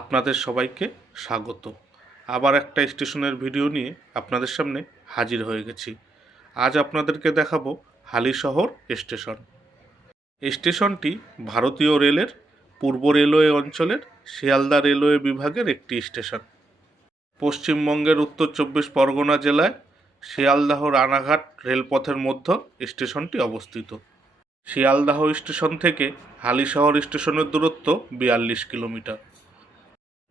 আপনাদের সবাইকে স্বাগত। আবার একটা স্টেশনের ভিডিও নিয়ে আপনাদের সামনে হাজির হয়ে গেছি। আজ আপনাদেরকে দেখাবো হালিশহর স্টেশন। স্টেশনটি ভারতীয় রেলের পূর্ব রেলওয়ে অঞ্চলের শিয়ালদা রেলওয়ে বিভাগের একটি স্টেশন। পশ্চিমবঙ্গের উত্তর চব্বিশ পরগনা জেলায় শিয়ালদাহ রানাঘাট রেলপথের মধ্য স্টেশনটি অবস্থিত। শিয়ালদাহ স্টেশন থেকে হালিশহর স্টেশনের দূরত্ব বিয়াল্লিশ কিলোমিটার।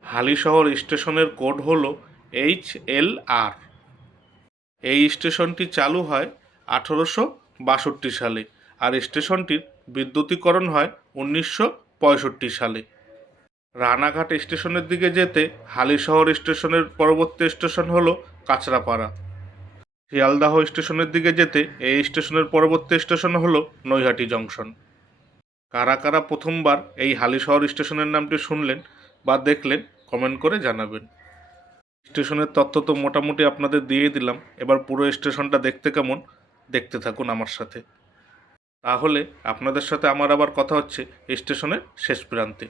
হালিশহর স্টেশনের কোড হল এইচ এল আর। এই স্টেশনটি চালু হয় আঠেরোশো বাষট্টি সালে আর স্টেশনটির বিদ্যুতীকরণ হয় উনিশশো পঁয়ষট্টি সালে। রানাঘাট স্টেশনের দিকে যেতে হালিশহর স্টেশনের পরবর্তী স্টেশন হল কাঁচরাপাড়া। শিয়ালদাহ স্টেশনের দিকে যেতে এই স্টেশনের পরবর্তী স্টেশন হল নৈহাটি জংশন। কারা কারা প্রথমবার এই হালিশহর স্টেশনের নামটি শুনলেন বা দেখলেন কমেন্ট করে জানাবেন। স্টেশনের তথ্য তো মোটামুটি আপনাদের দিয়ে দিলাম। এবার পুরো স্টেশনটা দেখতে কেমন, দেখতে থাকুন আমার সাথে। তাহলে আপনাদের সাথে আমার আবার কথা হচ্ছে স্টেশনের শেষ প্রান্তে।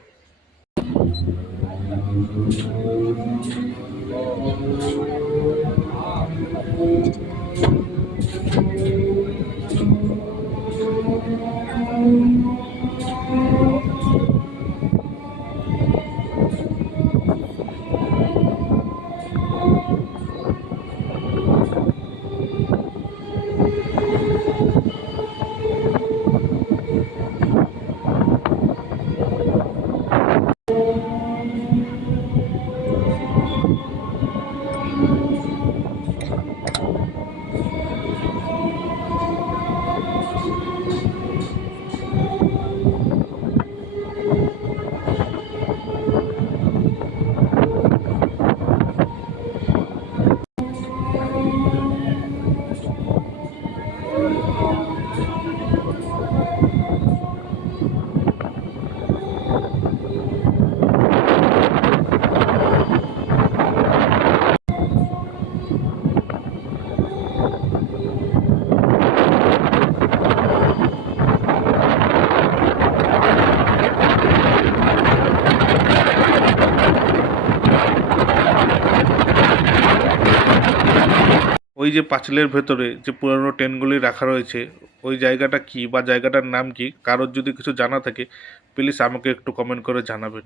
ওই যে পাঁচিলের ভেতরে যে পুরনো ট্রেনগুলি রাখা রয়েছে, ওই জায়গাটা কি বা জায়গাটার নাম কি? কারোর যদি কিছু জানা থাকে প্লিজ আমাকে একটু কমেন্ট করে জানাবেন।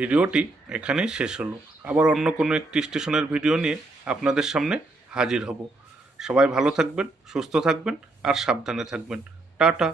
ভিডিওটি এখানেই শেষ হলো। আবার অন্য কোনো একটি স্টেশনের ভিডিও নিয়ে আপনাদের সামনে হাজির হব। সবাই ভালো থাকবেন, সুস্থ থাকবেন আর সাবধানে থাকবেন। টাটা।